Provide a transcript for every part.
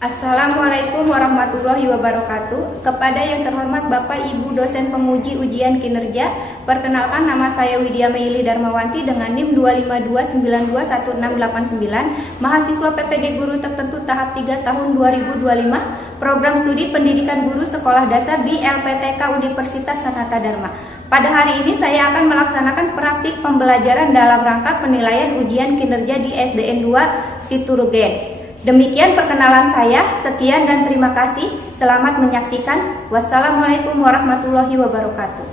Assalamualaikum warahmatullahi wabarakatuh. Kepada yang terhormat Bapak Ibu dosen penguji ujian kinerja, perkenalkan nama saya Widya Meili Darmawanti dengan NIM 252921689, mahasiswa PPG Guru Tertentu tahap 3 tahun 2025, program studi pendidikan guru sekolah dasar di LPTK Universitas Sanata Dharma. Pada hari ini saya akan melaksanakan praktik pembelajaran dalam rangka penilaian ujian kinerja di SDN 2 Siturugen. Demikian perkenalan saya, sekian dan terima kasih. Selamat menyaksikan. Wassalamualaikum warahmatullahi wabarakatuh.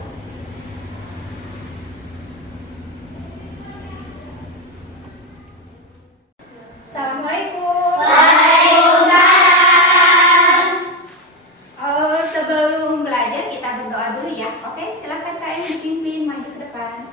Assalamualaikum. Waalaikumsalam. Sebelum belajar kita berdoa dulu ya. Oke, silakan Kak Em dipimpin maju ke depan.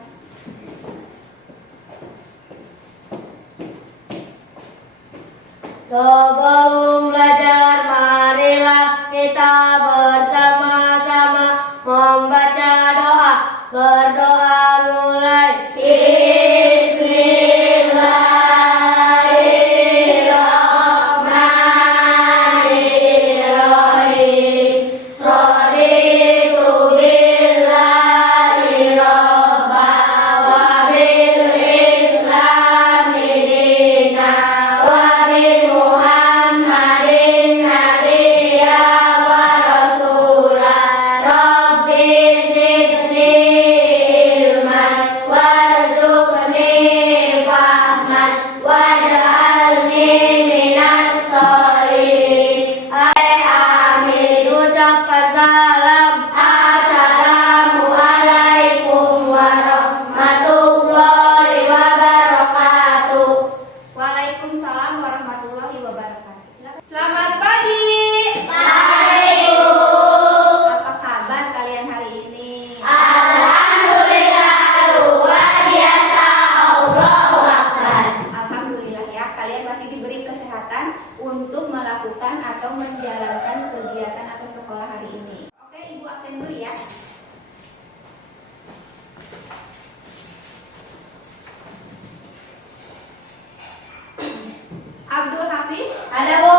Sebelum belajar, marilah kita bersama-sama membaca doa. Berdoa mulai. Bismillahirrahmanirrahim. Raditu billahi robba wa bil islami dina wa bil Muhammadin nabiyya wa rasula. Rabbi zidni ilman warzuqni fahman waj'alni minas sholihin. Amin. Ucapkan salam. Assalamualaikum warahmatullahi wabarakatuh. Waalaikumsalam warahmatullahi wabarakatuh. Selamat pagi. Pagi. Apa kabar kalian hari ini? Alhamdulillah luar biasa. Allahu Akbar. Alhamdulillah ya, kalian masih diberi kesehatan untuk melakukan atau menjalankan kegiatan atau sekolah hari ini. Oke, Ibu absen dulu ya. Abdul Hafiz, Ada Bu.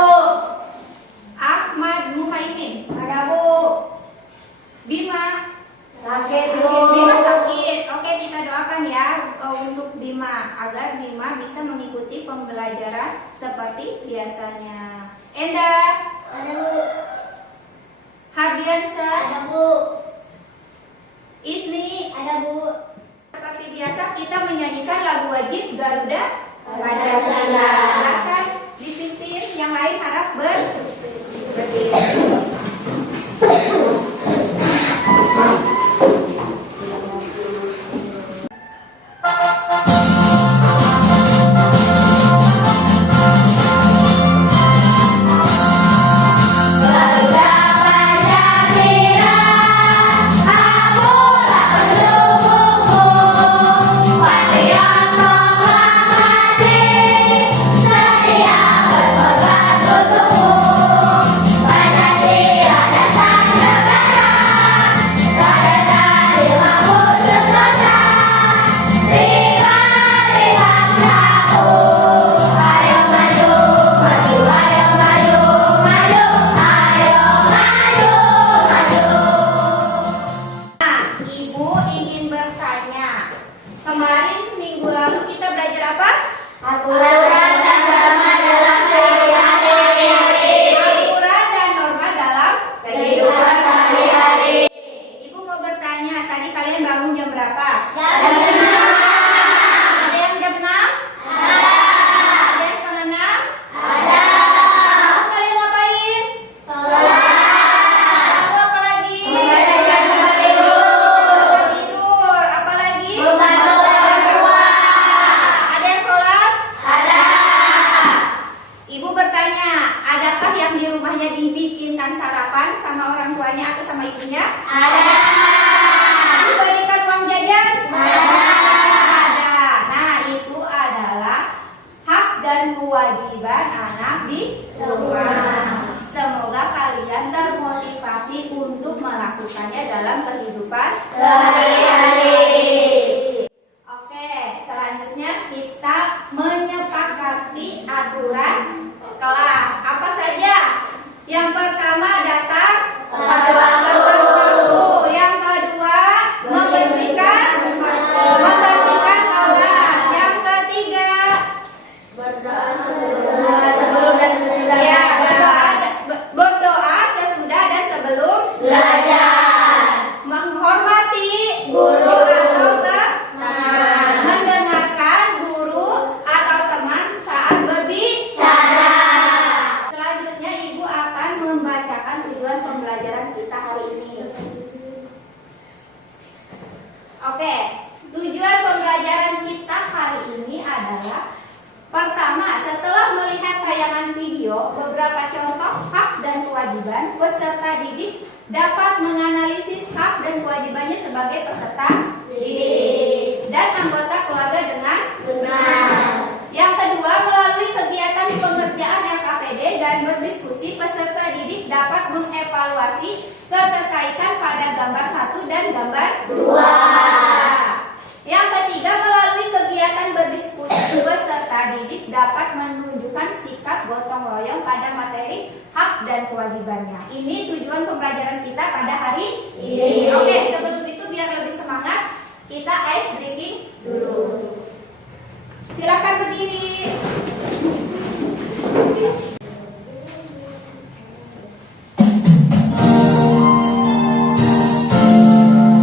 Ahmad Muhaimin, Ada Bu. Bima. Sakit Bu. Bima sakit. Oke, kita doakan ya untuk Bima agar Bima bisa mengikuti pembelajaran seperti biasanya. Enda, Ada Bu. Hardiansa, Ada Bu. Isni. Ada Bu. Seperti biasa kita menyanyikan lagu wajib Garuda Pancasila. Silakan dipimpin, yang lain harap berdiri. Garuda Pancasila, akulah pendukungmu. Patriot proklamasi, setia berkorban untukmu. Pancasila dasar negara, pada dibangun sentosa. Lima bangsaku, ayo maju, maju, ayo maju, maju, ayo maju, maju. Nah, Ibu ingin bertanya, kemarin minggu lalu kita belajar apa? Aturan dan norma dalam sehari-hari. Aturan dan norma dalam Kehidupan sehari-hari. Ibu mau bertanya, tadi kalian bangun jam berapa? Jam 5. Ada yang jam 6? Ada. Ada yang setengah 6? Ada. Lalu kalian ngapain? Sholat. Lalu apa lagi? Membaca sebelum tidur. Tidur. Apa lagi? Membantu orang tua. Ada yang sholat? Ada. Ibu bertanya, adakah yang di rumahnya dibikinkan sarapan sama orang tuanya atau sama ibunya? Ada. Diberikan uang jajan? Ada. Ada. Nah, itu adalah hak dan kewajiban anak di rumah. Semoga kalian termotivasi untuk melakukannya dalam kehidupan Sehari-hari. Oke, selanjutnya kita menyepakati aturan kelas. Apa saja? Belajar. Menghormati Guru. atau Teman. mendengarkan guru atau teman saat berbicara. Selanjutnya Ibu akan membacakan tujuan pembelajaran kita hari ini. Oke, tujuan pembelajaran kita hari ini adalah: pertama, setelah melihat tayangan video, beberapa contoh hak dan kewajiban peserta didik dapat menganalisis hak dan kewajibannya sebagai peserta didik dan anggota keluarga dengan benar. Yang kedua, melalui kegiatan pengerjaan LKPD dan berdiskusi, peserta didik dapat mengevaluasi keterkaitan pada gambar 1 dan gambar 2. Yang ketiga, melalui kegiatan berdiskusi, peserta didik dapat menunjukkan sikap gotong royong pada materi hak dan kewajibannya. Ini tujuan pembelajaran kita pada hari ini. Oke, sebelum itu biar lebih semangat, kita ice breaking dulu. Silakan berdiri.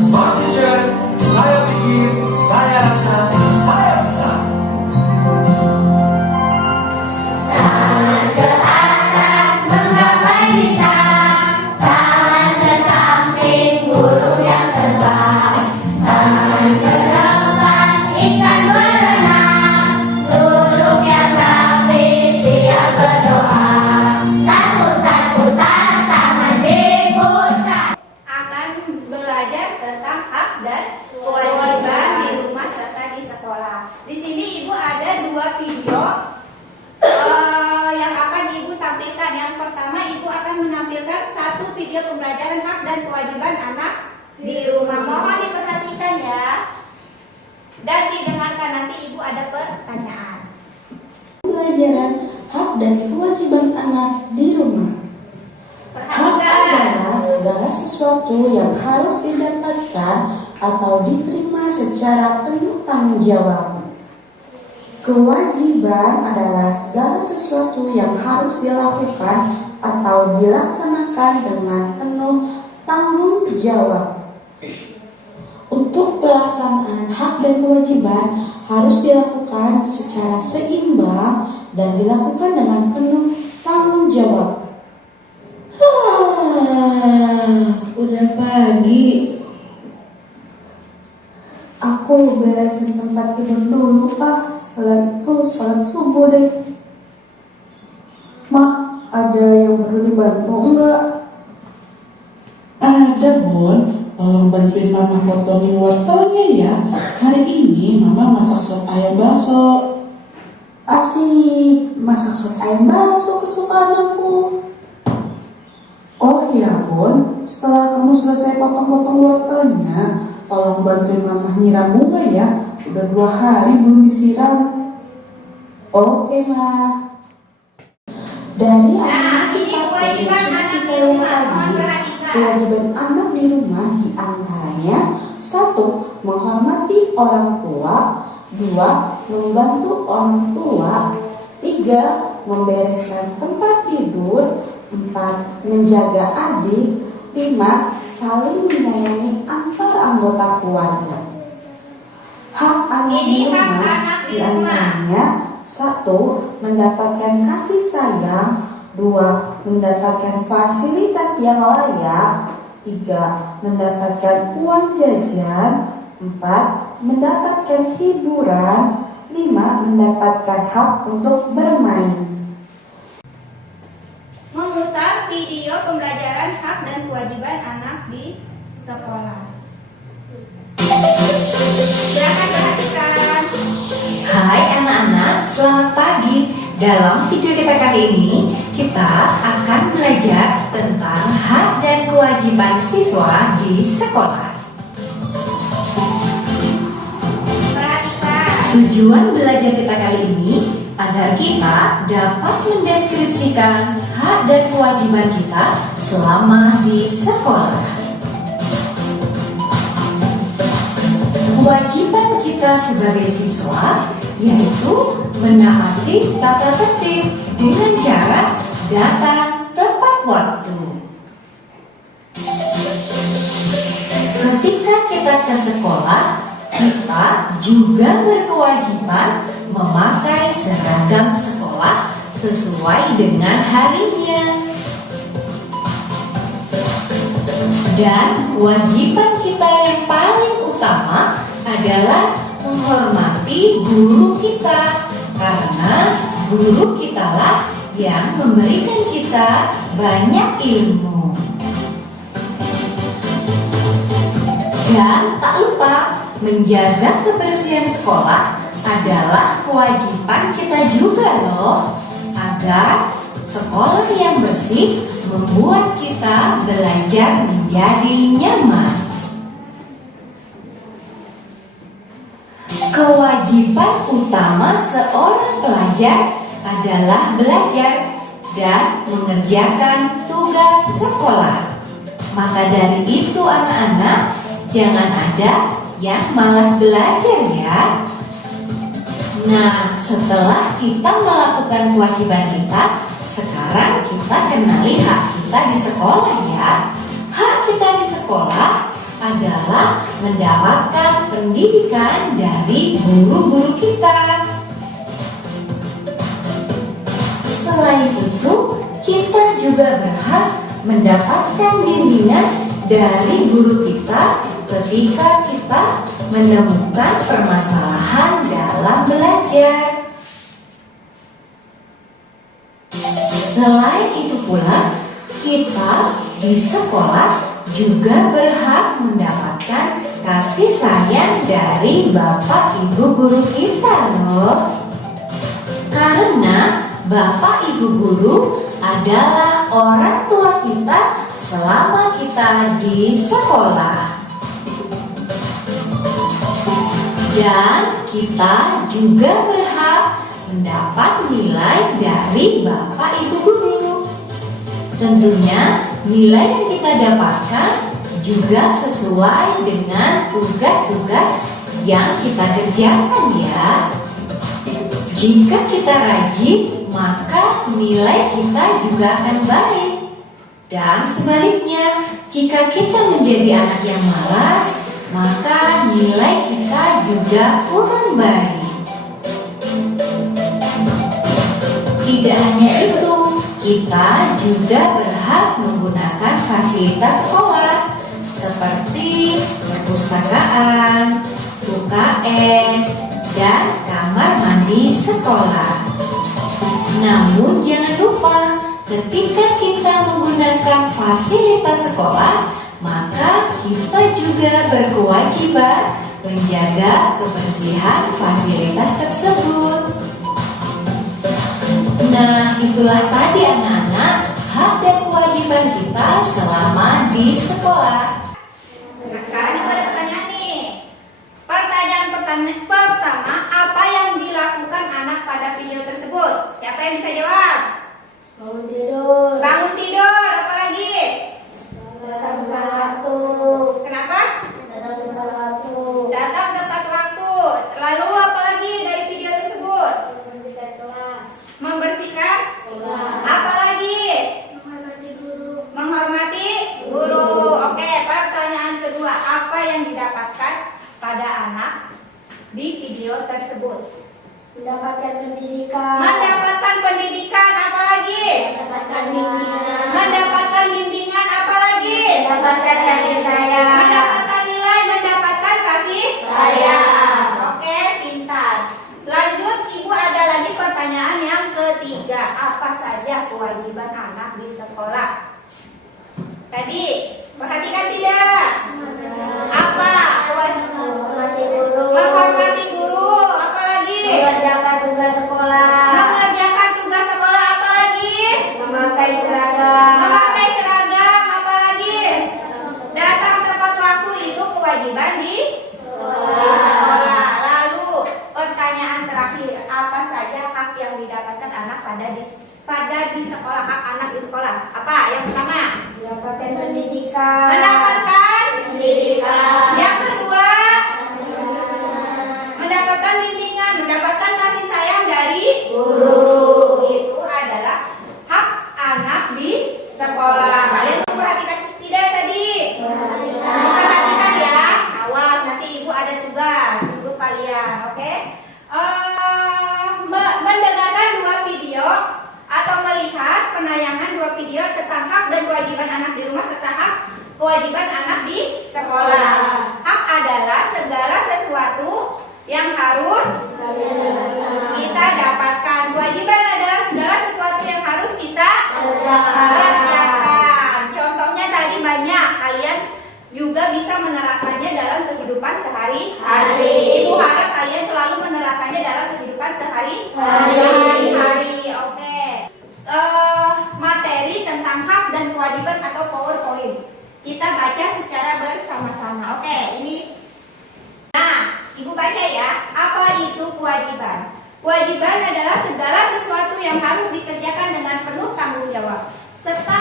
Smart teacher, saya pikir, saya rasa, saya bisa. Tangan ke atas menggapai bintang, tangan ke samping burung yang terbang, tangan ke depan ikan berenang, duduk yang rapi siap berdoa, takut-takutan tangan diputar. Akan belajar tentang hak dan kewajiban di rumah serta di sekolah. Di sini Ibu ada 2 video yang akan Ibu tampilkan. Yang pertama, Ibu akan menampilkan 1 video pembelajaran hak dan kewajiban anak di rumah. Mohon diperhatikan ya. Dan didengarkan, nanti Ibu ada pertanyaan. Pelajaran hak dan kewajiban anak di rumah. Hak Perhatikan. adalah segala sesuatu yang harus didapatkan atau diterima secara penuh tanggung jawab. Kewajiban adalah segala sesuatu yang harus dilakukan atau dilaksanakan dengan penuh tanggung jawab. Untuk pelaksanaan hak dan kewajiban harus dilakukan secara seimbang dan dilakukan dengan penuh tanggung jawab. Udah pagi. Aku beresin tempat tidur dulu, Pak. Setelah itu sholat subuh deh. Ma, ada yang perlu dibantu enggak? Ada, Bun. Tolong bantuin Mama potongin wortelnya ya. Hari ini Mama masak sop ayam bakso. Asik, masak sop ayam bakso kesukaan aku. Oh iya, Bun. Setelah kamu selesai potong-potong wortelnya, tolong bantuin Mama nyiram bunga ya. Udah 2 hari belum disiram. Oke, Ma. Dari Nah, animasi ini kewajiban anak di yang rumah. Mohon tadi, perhatikan. kewajiban anak di rumah diantaranya 1. Menghormati orang tua, 2. Membantu orang tua, 3. Membereskan tempat tidur, 4. Menjaga adik, 5. Saling menyayangi antar anggota keluarga. Hak anak Ini di hak rumah anak di rumah. diantaranya 1. Mendapatkan kasih sayang, 2. Mendapatkan fasilitas yang layak, 3. Mendapatkan uang jajan, 4. Mendapatkan hiburan, 5. Mendapatkan hak untuk bermain. Memutar video pembelajaran hak dan kewajiban anak di sekolah. Silakan perhatikan. Hai anak-anak, selamat pagi. Dalam video kita kali ini, kita akan belajar tentang hak dan kewajiban siswa di sekolah. Perhatikan. Tujuan belajar kita kali ini agar kita dapat mendeskripsikan hak dan kewajiban kita selama di sekolah. Kewajiban kita sebagai siswa yaitu menaati tata tertib dengan cara datang tepat waktu. kita juga berkewajiban memakai seragam sekolah sesuai dengan harinya. Dan kewajiban kita yang paling utama adalah menghormati guru kita, karena guru kitalah yang memberikan kita banyak ilmu. Dan tak lupa, menjaga kebersihan sekolah adalah kewajiban kita juga loh, agar sekolah yang bersih membuat kita belajar menjadi nyaman. Kewajiban utama seorang pelajar adalah belajar dan mengerjakan tugas sekolah. Maka dari itu anak-anak, jangan ada yang malas belajar ya. Nah, setelah kita melakukan kewajiban kita, sekarang kita kenali hak kita di sekolah ya. Hak kita di sekolah adalah mendapatkan pendidikan dari guru-guru kita. Selain itu, kita juga berhak mendapatkan bimbingan dari guru kita ketika kita menemukan permasalahan dalam belajar. Selain itu pula, kita di sekolah juga berhak mendapatkan kasih sayang dari Bapak Ibu guru kita loh. Karena Bapak Ibu guru adalah orang tua kita selama kita di sekolah. Dan kita juga berhak mendapat nilai dari Bapak Ibu guru. Tentunya nilai yang kita dapatkan juga sesuai dengan tugas-tugas yang kita kerjakan ya. Jika kita rajin, maka nilai kita juga akan baik. Dan sebaliknya, jika kita menjadi anak yang malas, maka nilai kita juga kurang baik. Tidak hanya itu, kita juga berhak menggunakan fasilitas sekolah seperti perpustakaan, UKS, dan kamar mandi sekolah. Namun jangan lupa, ketika kita menggunakan fasilitas sekolah, maka kita juga berkewajiban menjaga kebersihan fasilitas tersebut. Nah, itulah tadi anak-anak hak dan kewajiban kita selama di sekolah. Nah, sekarang ibu ada pertanyaan nih. Pertanyaan pertama, apa yang dilakukan anak pada video tersebut? Siapa yang bisa jawab? Bangun tidur. Bangun tidur, apa lagi? Datang tepat waktu. Kenapa? Datang tepat waktu. Datang tepat waktu. Lalu apa lagi dari video tersebut? Membersihkan kelas. Membersihkan? Kelas. Apa lagi? Menghormati guru. Menghormati guru. Oke, pertanyaan kedua, apa yang didapatkan pada anak di video tersebut? Mendapatkan pendidikan. Mendapatkan pendidikan, apa lagi? Mendapatkan bimbingan. Mendapatkan bimbingan, apa lagi? Mendapatkan kasih sayang. Mendapatkan nilai, mendapatkan kasih sayang. Oke, pintar. Lanjut, ibu ada lagi pertanyaan yang ketiga. Apa saja kewajiban anak di sekolah? Tadi, perhatikan tidak? Apa? Menghormati guru. Menghormati guru, apa lagi? Mengerjakan tugas sekolah. Mengerjakan tugas sekolah, apa lagi? Memakai seragam. Memakai seragam, apa lagi? Datang tepat waktu, itu kewajiban di sekolah. Lalu pertanyaan terakhir, apa saja hak yang didapatkan anak pada di sekolah? Hak anak di sekolah apa? Yang pertama, Mendapatkan pendidikan. mendapatkan Pendidikan. Yang kedua, mendapatkan bimbingan, mendapatkan kasih sayang dari guru. Itu adalah hak anak di sekolah. Kalian perhatikan tidak tadi? Perhatikan ya. Awas, nanti ibu ada tugas. hak dan kewajiban anak di rumah serta hak kewajiban anak di sekolah. Hak adalah segala sesuatu yang harus kita dapatkan. Kewajiban adalah segala sesuatu yang harus kita kerjakan. Contohnya tadi banyak, kalian juga bisa menerapkannya dalam kehidupan sehari-hari. Ibu harap kalian selalu menerapkannya dalam kehidupan sehari-hari. Oke. Materi tentang hak dan kewajiban atau PowerPoint. Kita baca secara bersama-sama. Oke, ini. Nah, Ibu baca ya. Apa itu kewajiban? Kewajiban adalah segala sesuatu yang harus dikerjakan dengan penuh tanggung jawab. Serta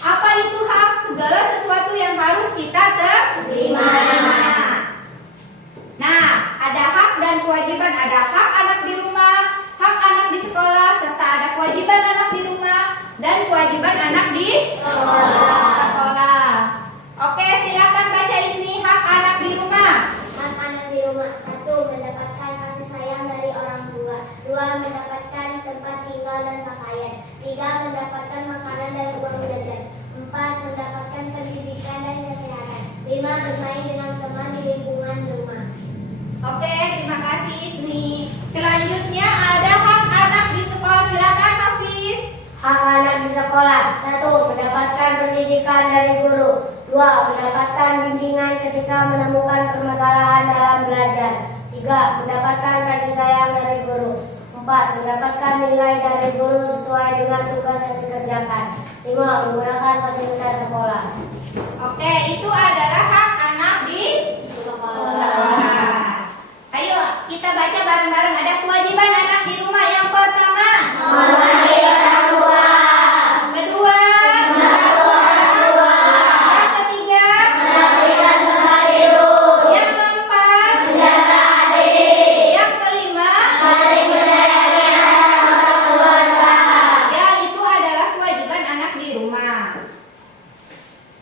apa itu hak? Segala sesuatu yang harus kita terima. Nah, ada hak dan kewajiban. Ada hak anak di rumah, hak anak di sekolah, serta ada kewajiban anak di rumah dan kewajiban anak di sekolah. Oke, silakan baca ini hak anak di rumah. Hak anak di rumah. 1. Mendapatkan kasih sayang dari orang tua. 2. Mendapatkan tempat tinggal dan pakaian. 3. Mendapatkan makanan dan uang jajan. 4. Mendapatkan pendidikan dan kesehatan. 5. Bermain dengan teman di lingkungan rumah. Oke, terima kasih Ismi. Selanjutnya ada hak anak di sekolah. Silakan Hafiz. Hak anak di sekolah. 1. Mendapatkan pendidikan dari guru. 2. Mendapatkan bimbingan ketika menemukan permasalahan dalam belajar. 3. Mendapatkan kasih sayang dari guru. 4. Mendapatkan nilai dari guru sesuai dengan tugas yang dikerjakan. 5. Menggunakan fasilitas sekolah. Oke, itu adalah hak anak di sekolah. Ayo, kita baca bareng-bareng. Ada kewajiban anak di rumah. Yang pertama, Menghormati orang tua. kedua, yang ketiga, Mendapatkan tempat tidur. yang keempat, Menjaga adik. yang kelima. Saling menyayangi anak keluarga. Ya, itu adalah kewajiban anak di rumah.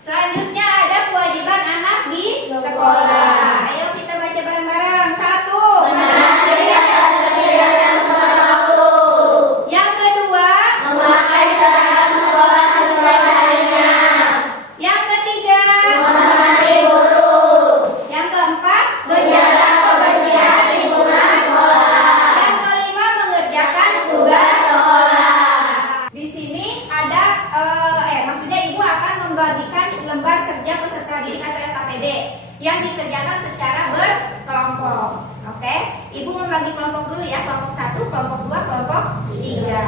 Selanjutnya ada kewajiban anak di sekolah. Ayo kita baca bareng-bareng. 1. Yang kedua, Memakai seragam sekolah sesuai harinya. yang ketiga, Menghormati guru. yang keempat, Menjaga kebersihan lingkungan sekolah. yang kelima, mengerjakan Tugas sekolah. Di sini ada maksudnya Ibu akan membagikan lembar kerja peserta didik atau LKPD yang dikerjakan secara berkelompok. Oke, Ibu membagi kelompok dulu ya, kelompok 1, kelompok 2, kelompok 3.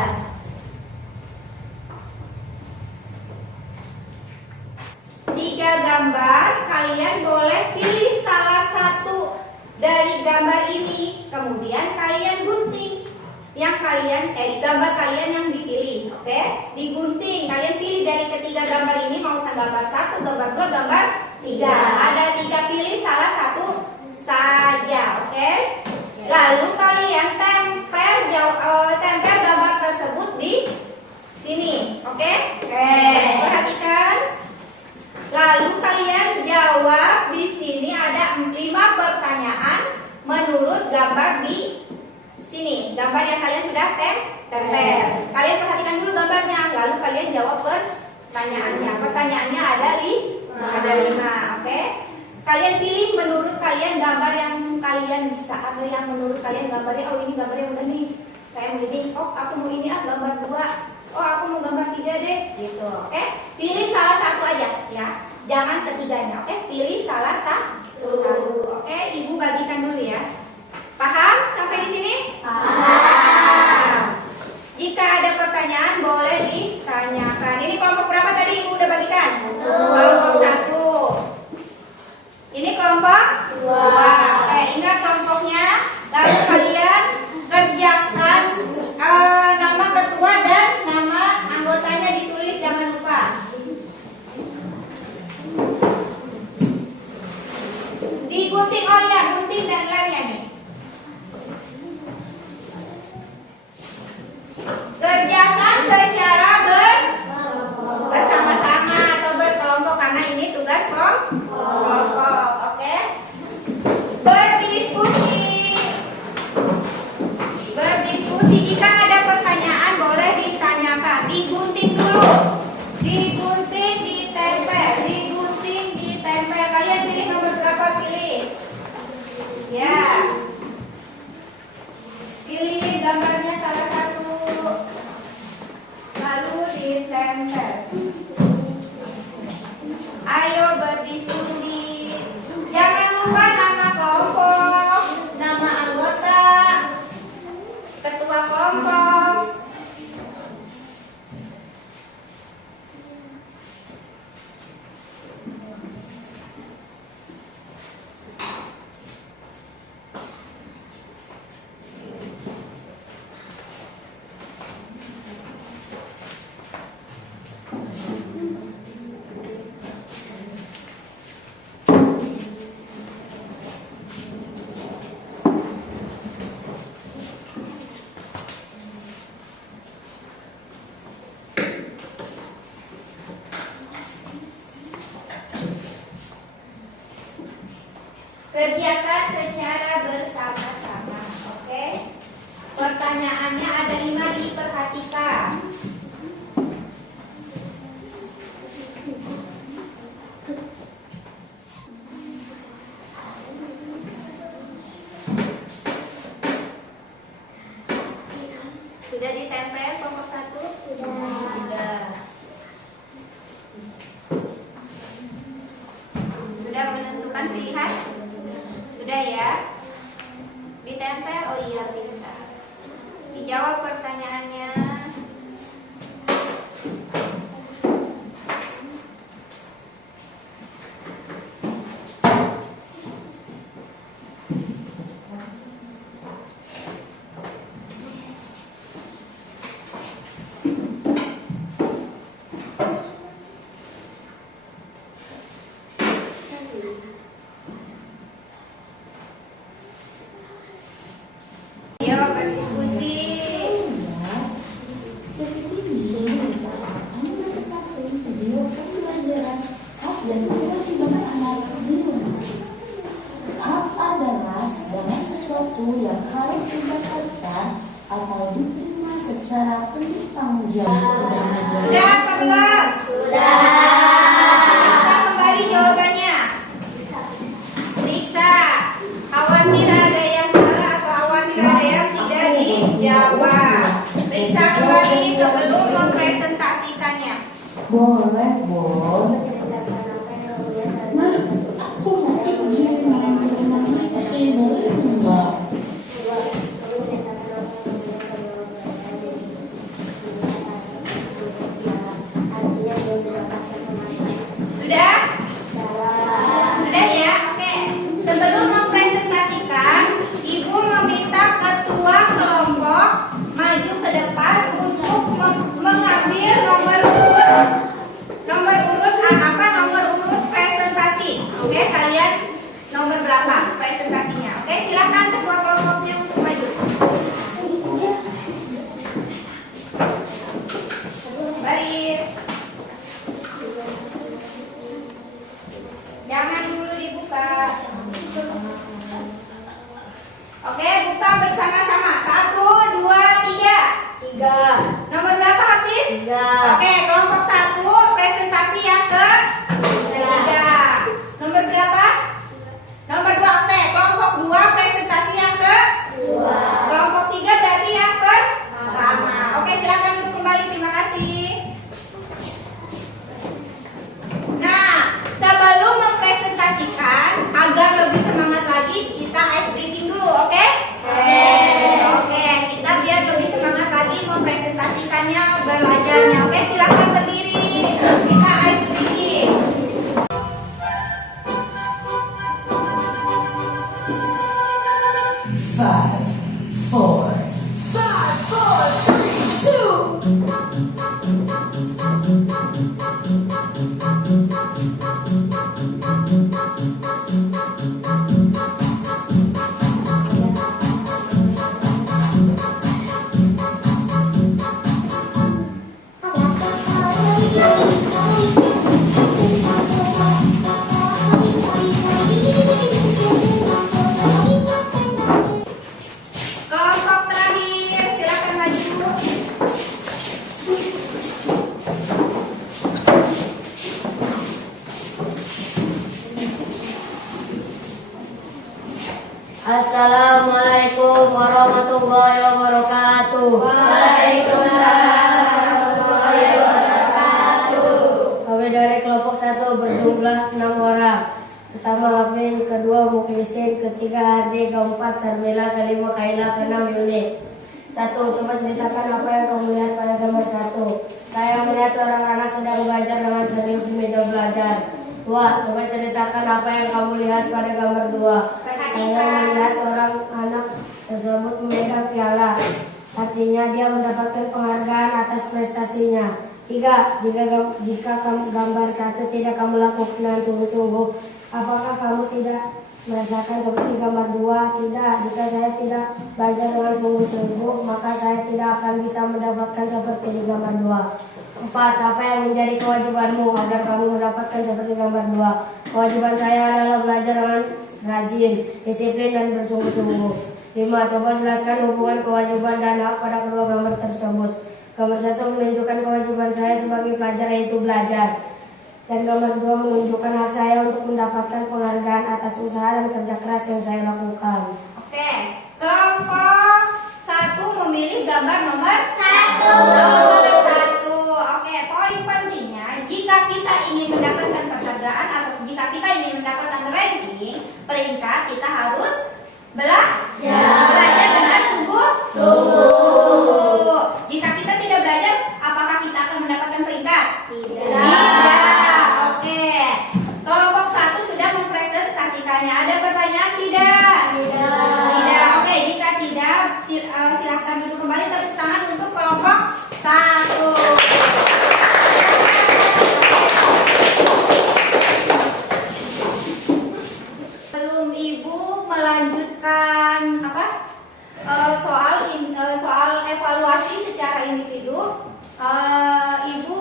Tiga gambar, kalian boleh pilih salah satu dari gambar ini, kemudian kalian gunting yang kalian gambar kalian yang dipilih, oke? Digunting, kalian pilih dari ketiga gambar ini mau gambar 1, gambar 2, gambar 3. Ada 3, pilih salah satu saja, oke? Lalu kalian tempel gambar tersebut di sini, oke? Perhatikan. Lalu kalian jawab di sini ada 5 pertanyaan menurut gambar di sini. Gambar yang kalian sudah tempel. Kalian perhatikan dulu gambarnya, lalu kalian jawab pertanyaannya. Pertanyaannya ada 5, oke? Kalian pilih menurut kalian gambar yang kalian bisa. Ada yang menurut kalian gambarnya, oh ini gambar yang udah nih, saya mau ini, oh aku mau ini gambar 2. Oh aku mau gambar 3 deh, gitu. Oke? Pilih salah satu aja ya. Jangan ketiganya, oke? Pilih salah satu. Oke, Ibu bagikan dulu ya. Paham sampai di sini? Paham. Jika ada pertanyaan boleh ditanyakan. Ini kelompok berapa tadi Ibu udah bagikan? Kelompok 1. Ini kelompok 2. Oke, ingat kelompoknya. Lalu kalian kerjakan nama ketua dan nama anggotanya ditulis, jangan lupa. Digunting, oh ya, gunting dan lemnya nih. Kerjakan secara bersama-sama atau berkelompok karena ini tugas kelompok, oke? Berdiskusi. Jika ada pertanyaan boleh ditanyakan. Digunting dulu. Digunting. Ya. Pilih gambarnya salah satu. Lalu ditempel. Ayo berdiskusi. Jangan lupa nama kelompok, nama anggota, ketua kelompok. Kerjakan secara bersama-sama, oke? Pertanyaannya ada 5, diperhatikan. Sudah ditempel kelompok 1? Sudah. Sudah menentukan pilihan? Sudah ya? Ditempel? Oh iya, pintar. Dijawab pertanyaannya. Ayo berdiskusi. Detik ini kami masih satu video pembelajaran hak dan kewajiban anak di rumah. Hak adalah segala sesuatu yang harus didapatkan atau diterima secara penuh tanggung jawab. Sudah apa belum? Sudah. Periksa kembali jawabannya. Periksa. Khawatir ada yang salah atau khawatir ada yang tidak dijawab. Periksa kembali sebelum mempresentasikannya. Boleh, Bon. Nah, aku mau pergi main ke rumah Maxi, boleh enggak? Sudah? Sudah ya? Oke. Sebelum mempresentasikan, Ibu meminta ketua kelompok maju ke depan untuk mengambil nomor urut presentasi. Oke, kalian nomor berapa presentasinya? Oke, silakan ketua kelompoknya untuk maju. Baris. Jangan dulu dibuka. Oke, buka bersama-sama. 1, 2, 3. 3. Nomor berapa, Hafiz? 3. Oke, kelompok 1 presentasi yang ketiga. Nomor berapa? Nomor 2. Oke, kelompok 2 presentasi yang kedua. Kelompok 3 berarti yang pertama. Oke, silakan duduk kembali. Terima kasih. Nah, sebelum mempresentasikan, agar lebih semangat lagi, kita ice breaking dulu, oke? Oke, kita biar lebih semangat lagi mempresentasikannya, belajarnya. Oke, silakan berdiri. Kita ice breaking. Five, four, five, four, three, two. Kelompok Assalamualaikum warahmatullahi wabarakatuh. Waalaikumsalam warahmatullahi wabarakatuh. Kami dari kelompok 1 berjumlah 6 orang. Pertama Hafin, kedua Muklisin, ketiga Hardi, keempat Sarmila, kelima Kaila, keenam Yuni. 1. Coba ceritakan apa yang kamu lihat pada gambar 1. Saya melihat seorang anak sedang belajar dengan serius di meja belajar. 2. Coba ceritakan apa yang kamu lihat pada gambar 2. Saya melihat seorang anak tersebut memegang piala. Artinya dia mendapatkan penghargaan atas prestasinya. 3. Jika kamu gambar 1 tidak kamu lakukan dengan sungguh-sungguh, apakah kamu tidak merasakan seperti gambar 2? Tidak. Jika saya tidak belajar dengan sungguh-sungguh, maka saya tidak akan bisa mendapatkan seperti di gambar 2. 4. Apa yang menjadi kewajibanmu agar kamu mendapatkan seperti gambar 2? Kewajiban saya adalah belajar dengan rajin, disiplin, dan bersungguh-sungguh. 5. Coba jelaskan hubungan kewajiban dan hak pada kedua gambar tersebut. Gambar 1 menunjukkan kewajiban saya sebagai pelajar, yaitu belajar. Dan gambar 2 menunjukkan hak saya untuk mendapatkan penghargaan atas usaha dan kerja keras yang saya lakukan. Oke, kelompok 1 memilih gambar nomor 1. Nomor 1. Oke, poin pentingnya jika kita ingin mendapatkan penghargaan atau jika kita ingin mendapatkan ranking peringkat, kita harus belajar dengan sungguh-sungguh. Jika kita tidak belajar, apakah kita akan mendapatkan peringkat? Tidak. Oke. Kelompok 1 sudah mempresentasikannya. Ada pertanyaan tidak? Tidak. Oke, jika tidak, silakan duduk kembali, tepuk tangan untuk kelompok 1. Sebelum Ibu melanjutkan soal evaluasi secara individu, Ibu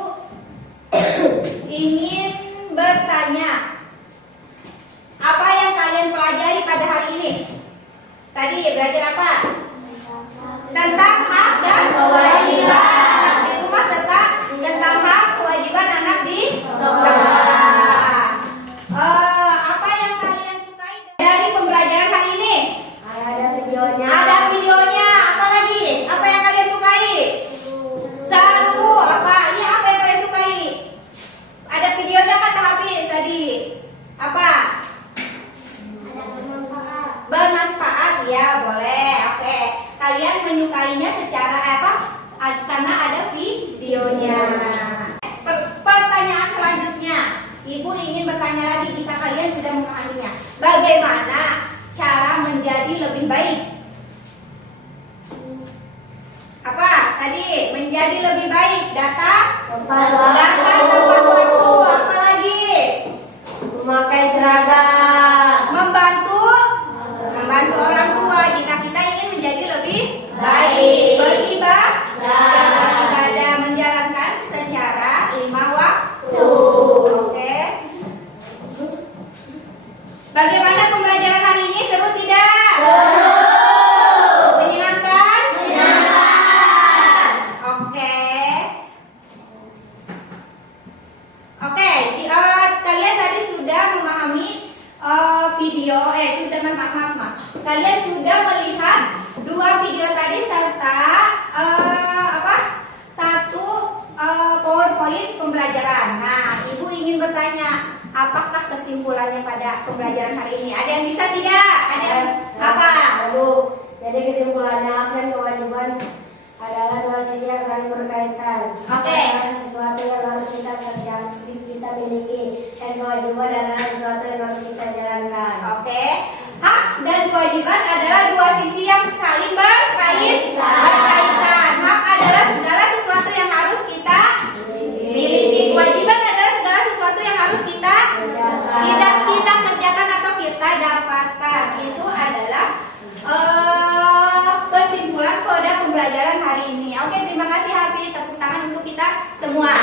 ingin bertanya, apa yang kalian pelajari pada hari ini? Tadi belajar apa? Tentang hak dan kewajiban di rumah serta tentang hak kewajiban anak di sekolah. Apa yang kalian sukai dari pembelajaran hari ini? Ada videonya. Ada videonya. Apa lagi? Apa yang kalian sukai? Seru. Apa? Iya, apa yang kalian sukai? Ada videonya kata Hafiz tadi. Apa? Ada bermanfaat. Bermanfaat, ya boleh. Oke. Kalian menyukainya secara apa? Karena ada videonya. Pertanyaan selanjutnya, Ibu ingin bertanya lagi jika kalian sudah memahaminya. Bagaimana cara menjadi lebih baik? Apa? Tadi menjadi lebih baik. Data tepat waktu. Apa lagi? Memakai seragam. Membantu orang tua jika kita ingin menjadi lebih baik. Beribadah, menjalankan secara 5 waktu. Oke. Bagaimana pembelajaran hari ini? Seru tidak? Menyenangkan? Oke. Kalian tadi sudah memahami video, maaf. Kalian sudah melihat 2 video tadi serta satu PowerPoint pembelajaran. Nah, Ibu ingin bertanya, apakah kesimpulannya pada pembelajaran hari ini? Ada yang bisa tidak? Ada yang apa? Jadi kesimpulannya hak dan kewajiban adalah 2 sisi yang saling berkaitan. Oke. Sesuatu yang harus kita kerjakan, kita miliki, dan kewajiban adalah sesuatu yang harus kita jalankan. Oke. Hak dan kewajiban adalah 2 sisi yang saling berkaitan. Hak adalah segala sesuatu yang harus kita miliki. Kewajiban adalah segala sesuatu yang harus kita kerjakan atau kita dapatkan. Itu adalah kesimpulan pada pembelajaran hari ini. Oke, terima kasih Hafiz. Tepuk tangan untuk kita semua.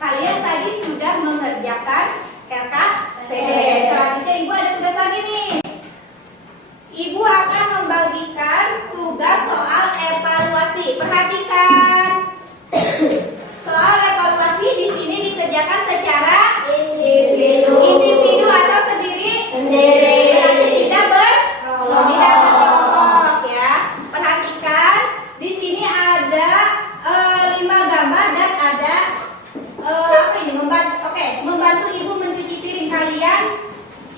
Kalian tadi sudah mengerjakan LKPD. Selanjutnya Ibu ada tugas lagi nih. Ibu akan membagikan tugas soal evaluasi. Perhatikan. Soal evaluasi di sini dikerjakan secara kalian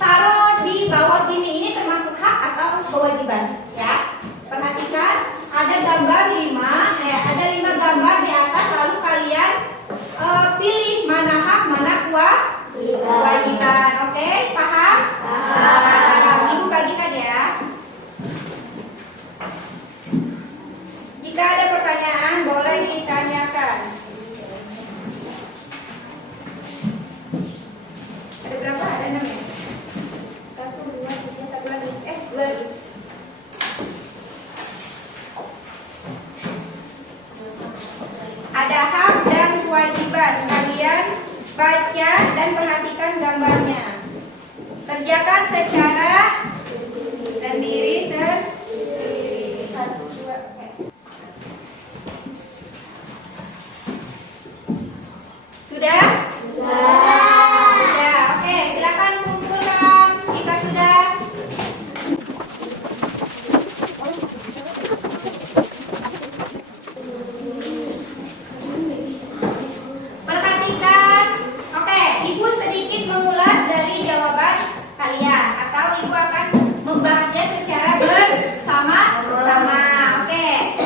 taruh di bawah sini. Ini termasuk hak atau kewajiban ya. Perhatikan ada gambar 5, ada 5 gambar di atas, lalu kalian pilih mana hak, mana kewajiban. Oke, paham? Paham. Ibu bagikan ya. Jika ada pertanyaan boleh ditanyakan. Ada berapa? Ada 6 ya? 1, 2, 3, 1 lagi. 2 lagi. Ada hak dan kewajiban. Kalian baca dan perhatikan gambarnya. Kerjakan secara sendiri. 1, 2. Sudah? Sudah. Oke, silakan kumpulkan jika sudah. Perhatikan. Oke, Ibu sedikit mengulas dari jawaban kalian atau Ibu akan membahasnya secara bersama-sama. Oke.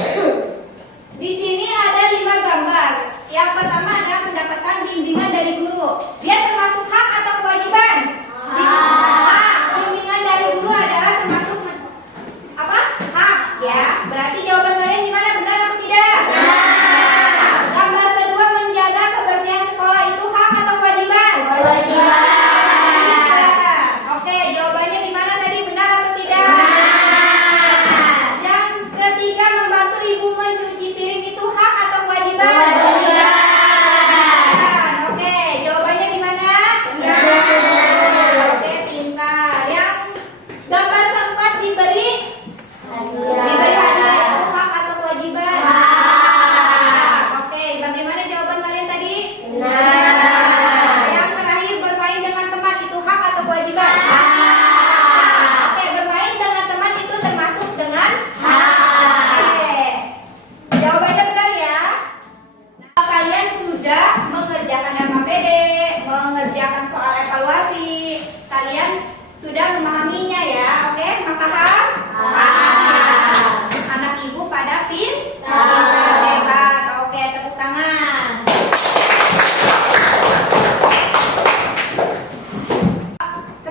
Di sini ada 5 gambar. Yang pertama adalah mendapatkan bimbingan dari guru. Dia termasuk hak atau kewajiban? Hak. Bimbingan dari guru adalah termasuk apa? Hak ya. Berarti jawaban kalian gimana? Benar atau tidak? Gambar kedua, menjaga kebersihan sekolah itu hak atau kewajiban? Kewajiban. Oke, jawabannya gimana tadi? Benar atau tidak? Yang ketiga, membantu ibu mencuci piring itu hak atau kewajiban? Oke, jawabannya gimana? Oke, pintar. Yang gambar keempat, diberi hadiah itu hak atau kewajiban? Oke, bagaimana jawaban kalian tadi? Yang terakhir, bermain dengan teman itu hak atau kewajiban? Oke, bermain dengan teman itu termasuk dengan Oke, jawabannya benar ya. Nah, kalian sudah mengerjakan RKPD, mengerjakan soal evaluasi, kalian sudah memahaminya ya. Oke, paham? Paham. Anak ibu pada pintar, hebat. Oke, tepuk tangan.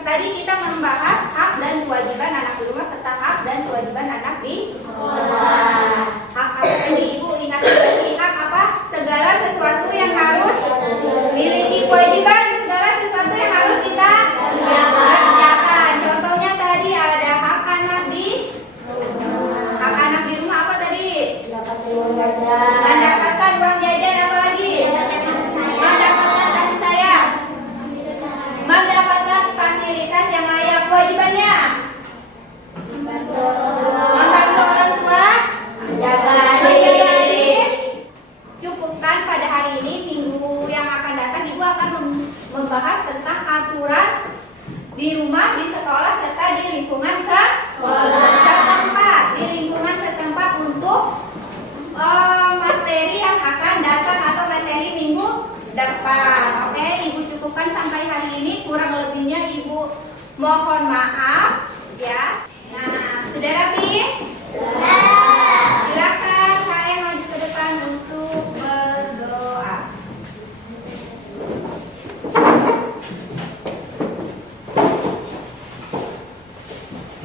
Tadi kita membahas hak dan kewajiban anak di rumah serta hak dan kewajiban anak di sekolah. Hak apa tadi ibu ingat lagi? Hak apa? Segala sesuatu yang harus dimiliki. Kewajiban segala sesuatu yang harus kita kerjakan. Contohnya tadi ada hak anak di rumah apa tadi? Mendapatkan uang jajan, apa lagi? Mendapatkan kasih sayang. Mendapatkan fasilitas yang layak. Kewajibannya membantu orang tua, menjaga diri. Cukupkan pada hari ini. Minggu yang akan datang ibu akan membahas tentang aturan di rumah, di sekolah, serta di lingkungan setempat. Di lingkungan setempat untuk materi yang akan datang atau materi minggu depan. Oke, ibu cukupkan sampai hari ini. Kurang lebihnya ibu mohon maaf ya. Nah, sudah rapi? Silakan saya maju ke depan untuk berdoa.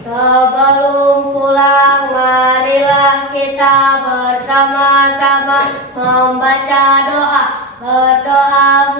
Sebelum pulang, marilah kita bersama-sama membaca doa. Berdoa